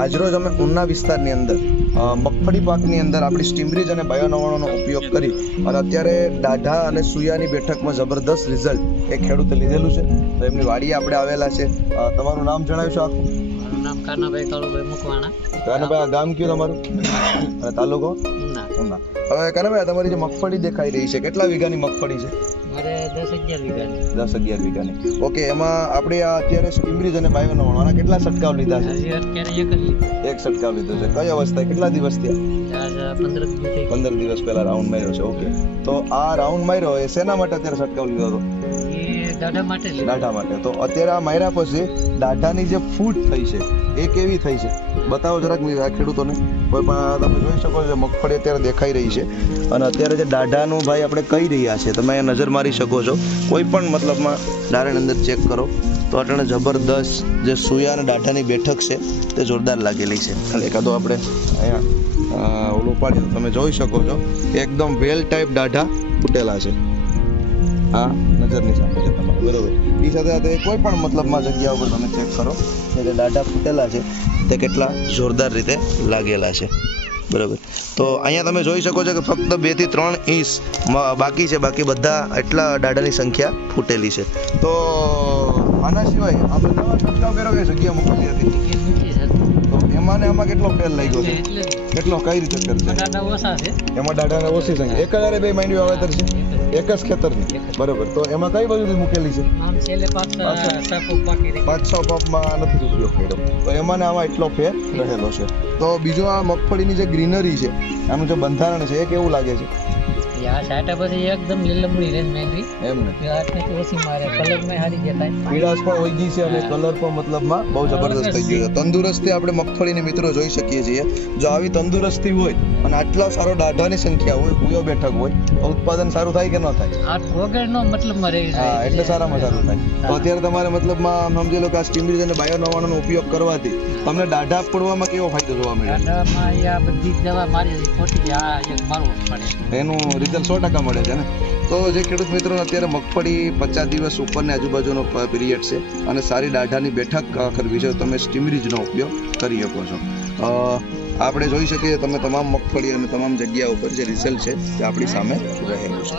આજરોજ અમે ઉના વિસ્તારની અંદર મગફળી પાકની અંદર આપણી સ્ટીમરીજ અને બાયો 99નો ઉપયોગ કરી અને અત્યારે દાઢા અને સુયાની બેઠકમાં જબરદસ્ત રિઝલ્ટ એ ખેડૂતે લીધેલું છે. તો એમની વાડીએ આપણે આવેલા છે. તમારું નામ જણાવશો આખું? મારું નામ કાનાભાઈ કાળુભાઈ મુકવાણા. કાનાભાઈ, આ ગામ કયું તમારું અને તાલુકો? ઉના. ઉના. હવે કાનાભાઈ, તમારી જે મગફળી દેખાઈ રહી છે, કેટલા વીઘાની મગફળી છે? મારે 10-11 વીઘાની. 10-11 વીઘાની. ઓકે, એમાં આપણે આ અત્યારે સ્ટીમરીજ અને બાયો 99ના કેટલા છંટકાવ લીધા છે? હજી અત્યારે એક જ લીધું. એક છંટકાવ લીધો છે. કઈ અવસ્થાએ કેટલા દિવસ થયા? આજ 15 દિવસ થઈ 15 દિવસ પહેલા રાઉન્ડ માર્યો છે. ઓકે, તો આ રાઉન્ડ માર્યો એ શેના માટે અત્યારે છંટકાવ લીધો હતો? એ દાઢા માટે લીધું. દાઢા માટે. તો અત્યારે આ માર્યા પછી દાઢાની જે ફૂટ થઈ છે એ કેવી થઈ છે બતાવો જરાક આ ખેડૂતોને. કોઈ પણ તમે જોઈ શકો છો મગફળી અત્યારે દેખાઈ રહી છે અને અત્યારે જે દાઢાનું ભાઈ આપણે કહી રહ્યા છે, તમે અહીંયા નજર મારી શકો છો. કોઈ પણ મતલબમાં દાઢાની અંદર ચેક કરો તો અટાણે જબરદસ્ત જે સુયા અને દાઢાની બેઠક છે તે જોરદાર લાગેલી છે. અને એકાદો આપણે અહીંયા ઓલું પાડીએ તો તમે જોઈ શકો છો એકદમ વેલ ટાઈપ દાઢા ફૂટેલા છે. હા, નજરની સામે છે તમારે, બરોબર. એ સાથે સાથે કોઈ પણ મતલબમાં જગ્યા ઉપર તમે ચેક કરો કે જે દાઢા ફૂટેલા છે તે કેટલા જોરદાર રીતે લાગેલા છે, બરોબર. તો અહીંયા તમે જોઈ શકો છો કે ફક્ત 2 થી 3 ઇંચ બાકી છે, બાકી બધા એટલા દાઢાની સંખ્યા ફૂટેલી છે. તો આના સિવાય આપણે નવા છંટકાવ કર્યો કે જગ્યા મૂકેલી હતી એ મૂકી છે. તો એમાં ને આમાં કેટલો ફેર લાગ્યો છે? એટલે કેટલો કઈ રીતે ફેર છે? દાઢા ઓછા છે. એમાં દાઢાને ઓછી સંખ્યા. એક જ બે માંડવી વાવેતર છે, એક જ ખેતરની, બરોબર. તો એમાં કઈ બાજુથી મૂકેલી છે? આમ છેલ્લે પાછા સાપો બાકી રહી. 5-6 પંપમાં નથી ઉપયોગ કર્યો. તો એમાં ને આમાં એટલો ફેર રહેલો છે. તો બીજું આ મગફળીની જે ગ્રીનરી છે, આનું જે બંધારણ છે એ કેવું લાગે છે? આ સાટા પછી એકદમ લીલમડી રહે મેંગરી. એમ ને આટલી ઓછી મારે કલરમાં સારી દેખાય. પીળાશ પણ વહી ગઈ છે અને કલર પણ મતલબમાં બહુ જબરદસ્ત થઈ ગયો છે. તંદુરસ્તી આપણે મગફળીને મિત્રો જોઈ શકીએ છીએ. જો આવી તંદુરસ્તી હોય અને આટલા સારો દાઢાની સંખ્યા હોય, કુયો બેઠક હોય, તો ઉત્પાદન સારું થાય કે ન થાય? આ વગરનો મતલબમાં રહી હા, એટલે સારામાં સારું થાય. તો અત્યારે તમારે મતલબમાં સમજી લો કે આ સ્ટીમરીજ અને બાયો 99નો ઉપયોગ કરવાથી તમને દાઢા પડવામાં કેવો ફાયદો જોવા મળ્યો? દાઢામાં આ બધી દવા મારી હતી ખોટી. આ એક મારવું પડે. એનું રિઝલ્ટ 100% મળે છે ને. તો જે ખેડૂત મિત્રોને અત્યારે મગફળી 50 દિવસ ઉપરની આજુબાજુનો પીરિયડ છે અને સારી દાઢાની બેઠક કરવી છે, તમે સ્ટીમરીજનો ઉપયોગ કરી શકો છો. આપણે જોઈ શકીએ તમે તમામ મગફળી અને તમામ જગ્યા ઉપર જે રિઝલ્ટ છે તે આપણી સામે રહેલું છે.